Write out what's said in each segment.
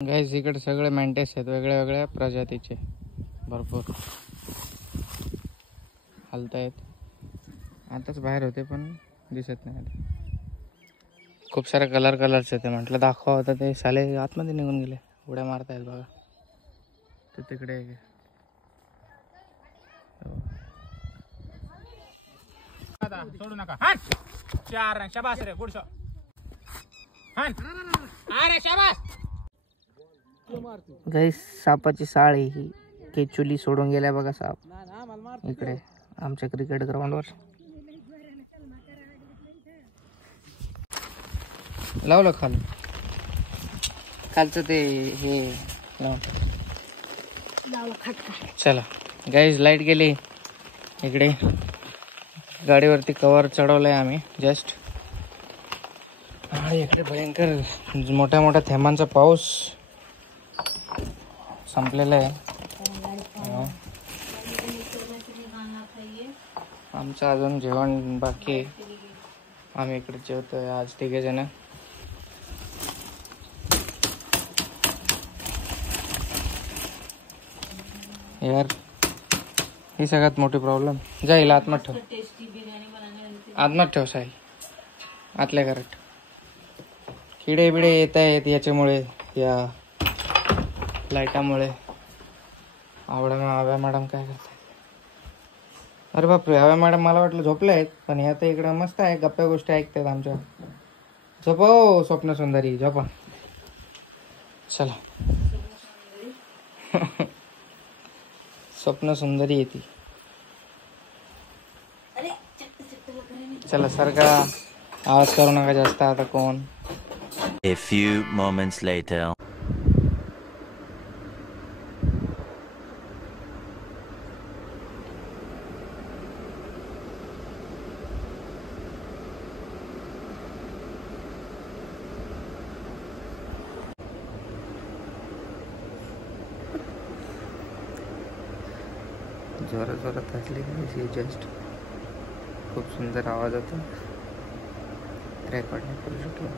Guys इकडे सगळे मेंटेस आहेत, वेगळ्या वेगळ्या प्रजातीचे, भरपूर हलतायत. आताच बाहेर होते पण दिसत नाही आता. खूप सारे कलरचे ते म्हटलं दाखवा होता, ते साले आतमध्ये निघून गेले. उड्या मारतायत बघा. ते तिकडे सोडू नका. चार शाबास रे, गुड शॉट. अरे शाबास. गाईस सापाची साळ आहे ही. केचुली सोडून गेल्या बघा साप इकडे आमच्या क्रिकेट ग्राउंडवर. लावलं खालचं ते हे चला गाईज लाईट गेली. इकडे गाडीवरती कवर चढवलंय आम्ही जस्ट. आणि इकडे भयंकर मोठ्या मोठ्या थेंबांचा पाऊस संपलेला आहे. आमचं अजून जेवण बाकी आहे. आम्ही इकडे जेवतोय आज 3 जण. यार ही सगळ्यात मोठी प्रॉब्लेम. जाईल आतमध्ये ठेव, आतमध्ये ठेव साहिल, आतल्या घरात. किडे बिडे येत आहेत याच्यामुळे, या लाईटामुळे. हव्या मॅडम काय करतात? अरे बापरे, हव्या मॅडम मला वाटलं झोपल्या आहेत, पण ह्या तर इकडं मस्त आहे, गप्प्या गोष्टी ऐकतात आमच्या. झोपा हो स्वप्न सुंदरी, झोपा. चला स्वप्न सुंदरी येते. चला सारखा आवाज करू नका जास्त. आता कोण? A few moments later. जोरात हसली की जस्ट खूप सुंदर आवाज होता. रेकॉर्ड नाही करू शकलो.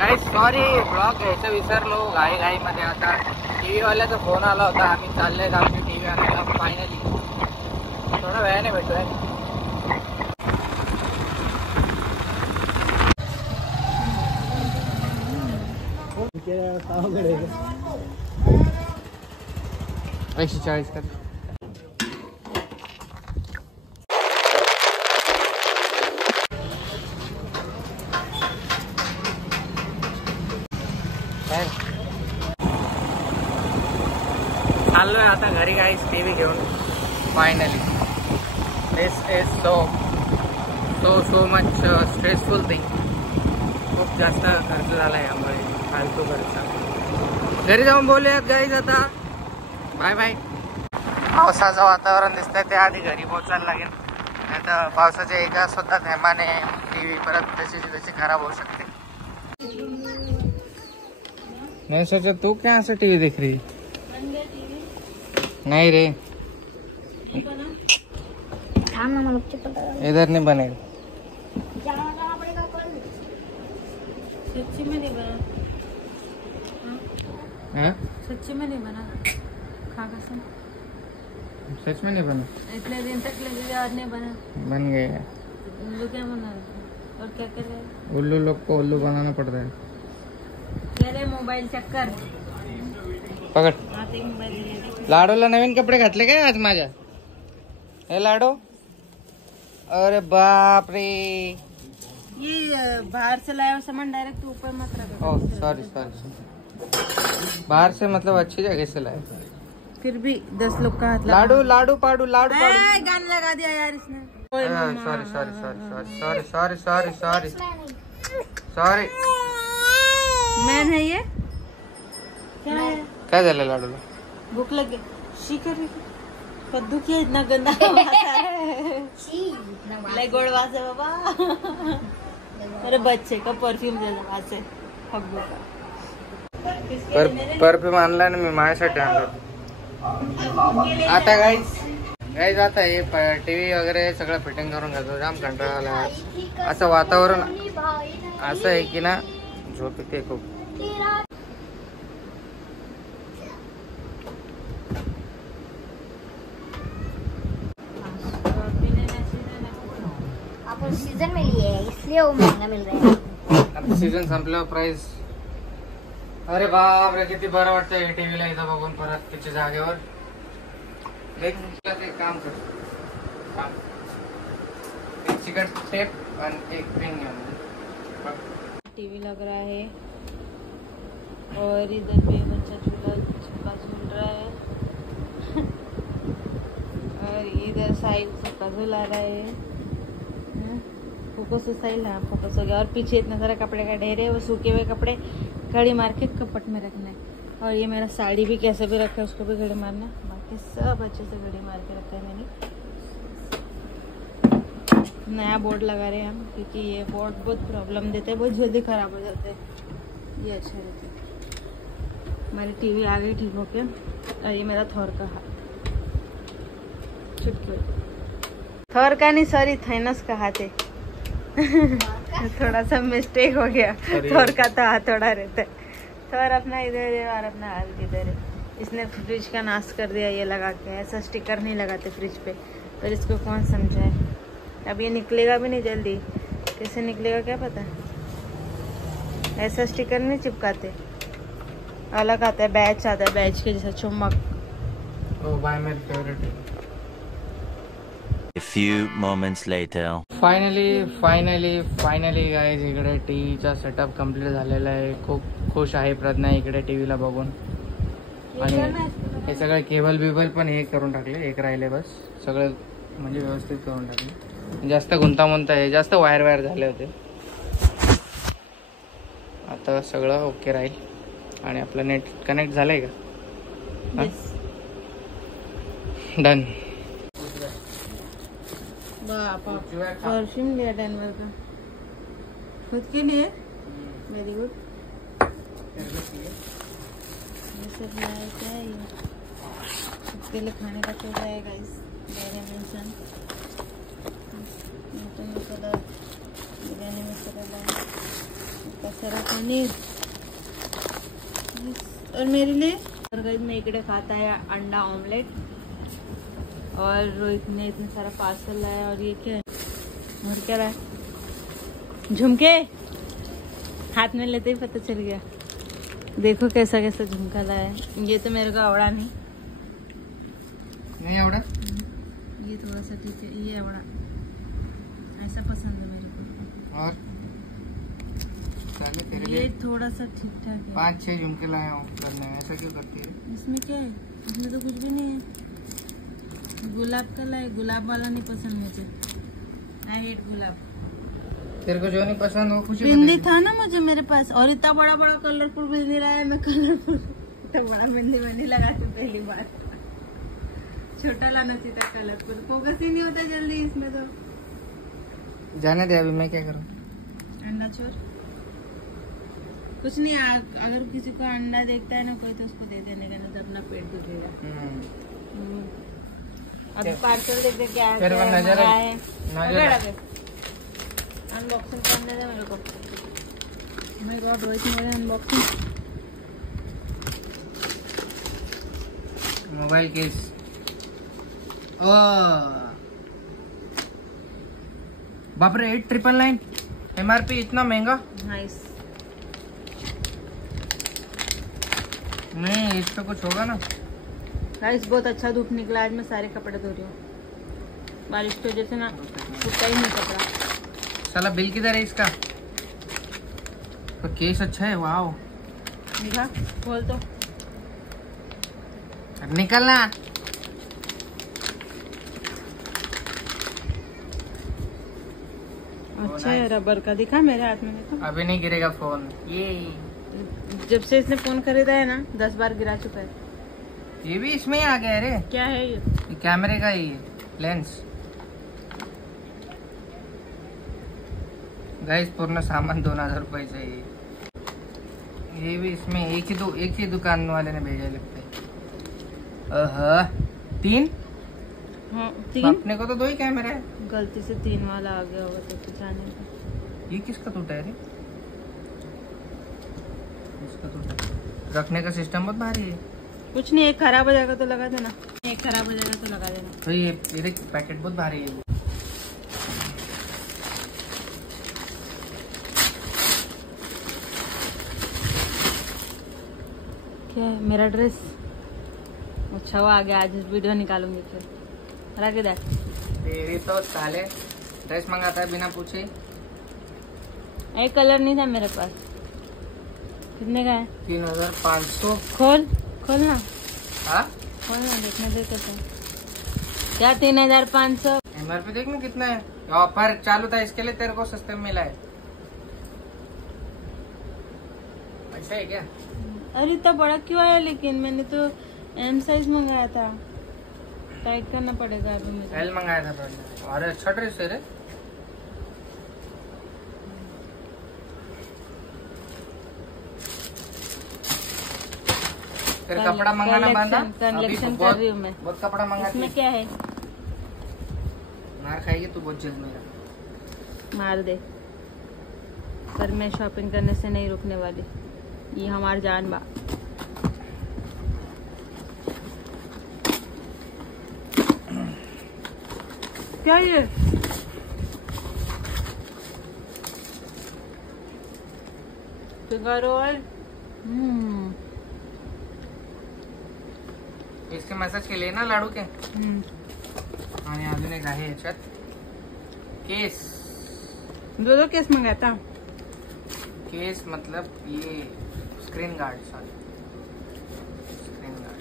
गाईस सॉरी, ब्लॉग घ्यायचं विसरलो घाई मध्ये. आता टीव्ही वाल्याचा फोन आला होता, आम्ही चाललोय आमची टीव्ही आणायला. फायनली थोडा वेळाने भेटूया. $140 कर. चाललोय आता घरी गाईस टीव्ही घेऊन. Finally this is so much stressful thing. खूप जास्त खर्च झालाय यामुळे, फालतू खर्च. घरी जाऊन बोलूयात गाईज आता. Bye bye. पावसाचं वातावरण दिसतंय, त्या आधी घरी पोहोचायला लागेल, नाही तर पावसाच्या एका सुद्धा थेंबाने टीव्ही परत तशी खराब होऊ शकते. मैं सोचा तू क्या ऐसा टीवी देख रही? नहीं रे, इधर नहीं बनेगा. सच्ची में नहीं बना. हाँ? सच्ची में नहीं बना. खा कसम. सच में नहीं बना? इतने दिन तक लगे और नहीं बना। बन गए। उल्लू क्या बना और क्या कर रहे? उल्लू लोग को उल्लू बनाना पड़ता है। कह रहे मोबाईल चक्कर पकड. आता एक मोबाईल. लाडूला नवीन कपडे घातले काय आज माझ्या? हे लाडू, अरे बाप रे. ये बाहर से लाया हुआ सामान डायरेक्ट ऊपर मत रखो. Oh sorry sorry. बाहर से मतलब अच्छी जगह से लाए. फिर भी 10 लोग का हाथ लाडू लाडू पाडू लाडू पाडू. गाना लगा दिया यार इसने. Sorry sorry sorry sorry sorry sorry sorry. Man है ये. क्या है? काय झालं लाडूला? भूख लगे. शी कर रही थी. कद्दू की इतना गंदा वास है. लय गोड वास है बाबा. अरे बच्चे का परफ्यूम जैसा वास है हब्बू का. परफ्यूम आणला ना मी माझ्यासाठी आणलं. आता गाईज आता हे टीव्ही वगैरे सगळं फिटिंग करून घ्यायचो. जाम कंटाळा आला आज. असं वातावरण असं आहे की ना झोप येते खूप. अपन सीजन में लिए है इसलिए वो महंगा मिल रहा है. आता सीझन संपल्यावर प्राइस. अरे बाप रे किती बरं वाटतंय हे टीव्हीला इथं बघून परत त्याच्या जागेवर. एक काम कर. एक चिकन टेप आणि एक पेन घ्या. टीवी लग रहा है और इधर पे बच्चा झूला झूल रहा है. और इधर साइड सबका झूला रहा है. फोकस साइड है फोकस हो गया. और पीछे इतना सारा कपड़े का ढेर है. वो सूखे हुए कपड़े घड़ी मार के कपट में रखना है. और ये मेरा साड़ी भी कैसे भी रखा है उसको भी घड़ी मारना. बाकी सब अच्छे से घड़ी मार के रखा है मैंने. नया बोर्ड लगा रहे हैं हम क्योंकि ये बोर्ड बहुत प्रॉब्लम देते हैं. बहुत जल्दी खराब हो जाते हैं. ये अच्छा रहता है. हमारी टीवी आ गई ठीक होके. और ये मेरा थॉर का हाथ. चुटकी थॉर का नहीं सॉरी थाइनस का हाथ है. थोड़ा सा मिस्टेक हो गया. थॉर का तो हाथ थोड़ा रहता है. थॉर अपना इधर है और अपना हाथ इधर है. इसने फ्रिज का नाश कर दिया ये लगा के. ऐसा स्टिकर नहीं लगाते फ्रिज पे. पर इसको कौन समझाए. अब ये निकलेगा भी नहीं जल्दी. कैसे निकलेगा क्या पता. ऐसा स्टिकर नहीं चिपकाते. अलग आता है बैच आता है. बैच के जैसा चुम्बक. A few moments later. Finally guys इकडे टीव्हीचा सेटअप कम्प्लीट झालेला आहे. खूप खुश आहे प्रज्ञा इकडे टीव्हीला बघून. आणि हे सगळे केबल बिबल पण हे करून टाकले. एक राहिले बस. सगळं म्हणजे व्यवस्थित करून टाकले. जास्त गुंतागुंत आहे. जास्त वायर झाले होते. आता सगळं ओके राहील. आणि आपलं नेट कनेक्ट झालंय का? डन. परफ्यूम लिया डेनवर का खुद के लिए. Very good. ये सब लाया क्या है. ये खुद के लिए खाने का चल रहा है गाइस. बिरयानी मसाला सारा पनीर. और मेरे लिए और गाइस मैं इकडे खाता है अंडा ऑमलेट. और रोहित ने इतना सारा पार्सल लाया. और ये क्या है और क्या रहा है. झुमके हाथ में लेते ही पता चल गया. देखो कैसा कैसा झुमका लाया है. ये तो मेरे को आवड़ा नहीं आवड़ा. ये थोड़ा सा ठीक है. ये आवड़ा ऐसा पसंद है मेरे को. और तेरे ये लिए थोड़ा सा ठीक ठाक है. 5-6 झुमके लाया हूँ करने. ऐसा क्यों करती है. इसमें क्या है. इसमें तो कुछ भी नहीं है. गुलाब का लाए. गुलाब वाला नहीं पसंद मुझे. आई हेट गुलाब. तेरे को जो नहीं पसंद वो कुछ बिंदी था ना मुझे मेरे पास. और इतना बड़ा बड़ा कलरफुल बिंदी रहा है. मैं कलरफुल इतना बड़ा बिंदी मैं नहीं लगाती पहली बार. छोटा लाना चाहिए था कलरफुल. फोकस ही नहीं होता जल्दी इसमें. तो जाने दे. अभी मैं क्या करूँ. अंडा चोर कुछ नहीं. अगर किसी को अंडा देखता है ना कोई तो उसको दे देने का. नहीं तो अपना पेट दुखेगा. अभी पार्सल देख क्या है. अनबॉक्सिंग करने दे मेरे को. मेरे को रोहित मेरे अनबॉक्सिंग. मोबाइल केस बाप रे 8,999 MRP इतना महंगा नाइस। नहीं, इस पे कुछ होगा ना। गाइस बहुत अच्छा धूप निकला आज, मैं सारे कपड़े धो रही हूँ। बारिश की वजह से ना सूखता ही नहीं कपड़ा। साला बिल किधर है इसका? तो केस अच्छा है, वाओ। दिखा, खोल तो। निकलना। अच्छा है, रबर का। दिखा मेरे हाथ में, देखा। अभी नहीं गिरेगा फोन। ये जब से इसने फोन खरीदा है ना 10 बार गिरा चुका है। ये भी इसमें ही आ गया है रे। क्या है ये? ये कैमरे का ही लेंस। गाइस पूर्ण सामान 2,000 रुपए चाहिए। ये भी इसमें एक ही दुकान वाले ने भेजा लगता है। 3 हाँ 3। अपने को तो 2 ही कैमरा है। गलती से 3 वाला आ गया होगा तो कुछ आने का। ये किसका टूटा है रे? इसका टूटा है। रखने का सिस्टम बहुत भारी है। कुछ नहीं, एक खराब हो जाएगा तो लगा देना। एक खराब हो जाएगा तो लगा देना। तो ये देख पैकेट बहुत भारी है। क्या है? मेरा ड्रेस। अच्छा वो आ गया, आज वीडियो निकालूंगी फिर। रख दे। तेरी तो साले ड्रेस मंगाता है बिना पूछे। एक कलर नहीं था मेरे पास। कितने का है? 3,500। खोल खोल ना, हाँ खोल ना, देखने दे कैसे। क्या 3,500? MRP देख ना कितना है। ऑफर चालू था इसके लिए, तेरे को सस्ते में मिला है। ऐसा है क्या? अरे इतना बड़ा क्यों आया? लेकिन मैंने तो M साइज मंगाया था। टाइट करना पड़ेगा अभी मुझे। L मंगाया था पहले। अरे अच्छा ड्रेस है रे। फिर कपड़ा मंगाना बांधा। कलेक्शन कर रही हूँ मैं। बहुत कपड़ा मंगाती इसमें है। क्या है? मार खाएगी तू बहुत जल्द मेरा। मार दे, पर मैं शॉपिंग करने से नहीं रुकने वाली। ये हमार जान बा। क्या ये? Finger oil. इसके मसाज के लिए ना लाडू के। आणि अजून एक आहे याच्यात केस। 2 केस मंगाया था। केस मतलब ये screen guard, sorry screen guard.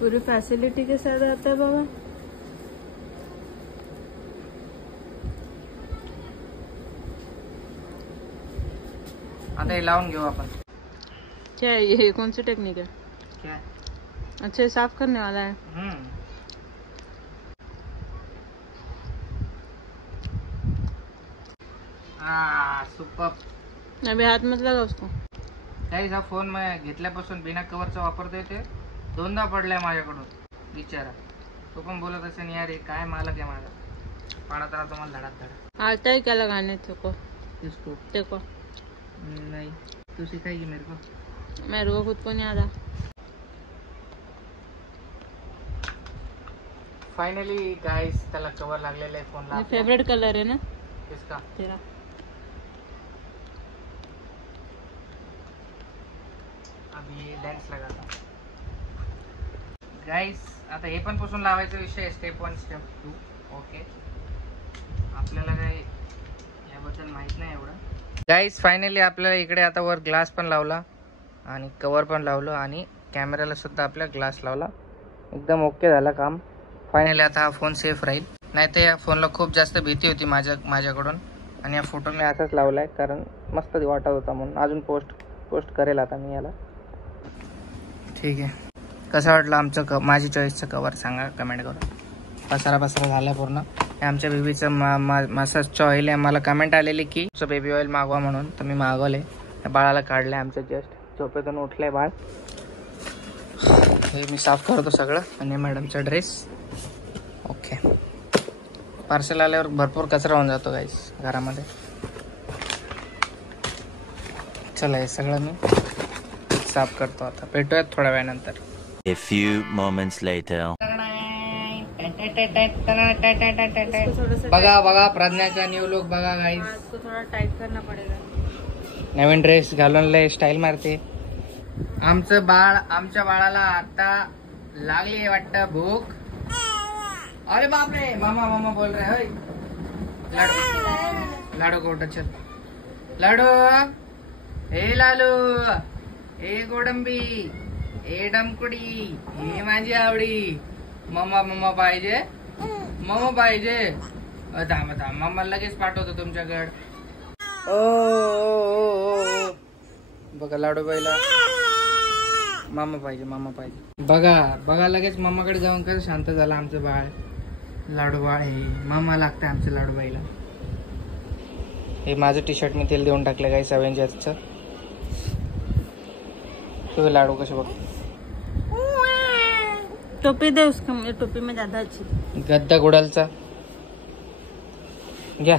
पूरी फैसिलिटी के साथ आता है बाबा। आता हे लावून घेऊ आपण। क्या है ये? कौन सी टेक्निक है? क्या? अच्छा ये साफ करने वाला है। सुपर। अभी हाथ मत लगा उसको। काही हा फोन मैं घेतल्यापासून बिना कवरचा वापरतोय ते 2दा पडलाय माझ्याकडून बिचारा। तो पण बोलत असेल यार हे काय मालक आहे माझा। पाण्यात राहतो मला धडात धडा। आता है क्या लगाने को? इसको देखो नहीं, तू सिखाएगी मेरे को। मेरे को खुद को नहीं आता। फाइनली गाइस त्याला कवर लागलेलं आहे फोनला। ये फेवरेट कलर है ना किसका? तेरा? अभी ये लेंस लगाता गाइस। आता हे पण पुसून लावायचा विषय स्टेप 1 स्टेप 2। ओके, आपल्याला काय याबद्दल माहित नाही एवढं। गाइस फायनली आपल्याला इकडे आता वर ग्लास पण लावला आणि कवर पण लावलं आणि कॅमेराला सुद्धा आपल्या ग्लास लावला। एकदम ओके झालं काम। फायनली आता हा फोन सेफ राहील। नाही तर या फोनला खूप जास्त भीती होती माझ्याकडून आणि या फोटो मी असाच लावलाय कारण मस्त वाटत होता म्हणून। अजून पोस्ट करेल आता मी याला। ठीक आहे, कसं वाटलं आमचं माझी चॉईसचं कवर सांगा कमेंट करून। पसारा झाला पूर्ण। हे आमच्या बेबीचं मसाजचं ऑइल आहे। मला कमेंट आलेली की बेबी ऑइल मागवा म्हणून, तर मी मागवले। बाळाला काढलंय आमच्या जस्ट झोपेतून उठलंय बाळ। हे मी साफ करतो सगळं आणि मॅडमचा ड्रेस। ओके, पार्सल आल्यावर भरपूर कचरा होऊन जातो गाईस घरामध्ये। चला हे सगळं मी साफ करतो आता। भेटूयात थोड्या वेळानंतर। A few moments later. बघा बघा प्रज्ञाचा न्यू लुक बघा गाईस. इसको थोड़ा टाइट करना पड़ेगा. नवीन ड्रेस घालून लय स्टाईल मारते. आमच्या बाळाला आता लागली वाटतं भूक. अरे बापरे मामा मामा बोल रहे होय. लाडू कोट चल लाडू. हे लालू, हे गोडंबी, हे डमकुडी, हे माझी आवडी. मम्मा मम्मा पाहिजे, मम्मा पाहिजे. थांब थांब मम्मा लगेच पाठवतो तुमच्याकडे. ओ बघा लाडू बाईला मामा पाहिजे, मामा पाहिजे. बघा बघा लगेच मामाकडे जाऊन कसं शांत झालं आमचं बाळ. लाडू बाळ हे मामा लागतं आमचं लाडूबाईला. हे माझं टी शर्ट मी तेल देऊन टाकलं काही अवेंजर्सचं. तो लाडू कसे बघ. टोपी दे उसको, टोपी में ज्यादा अच्छी. गद्दा गुडालचा घ्या.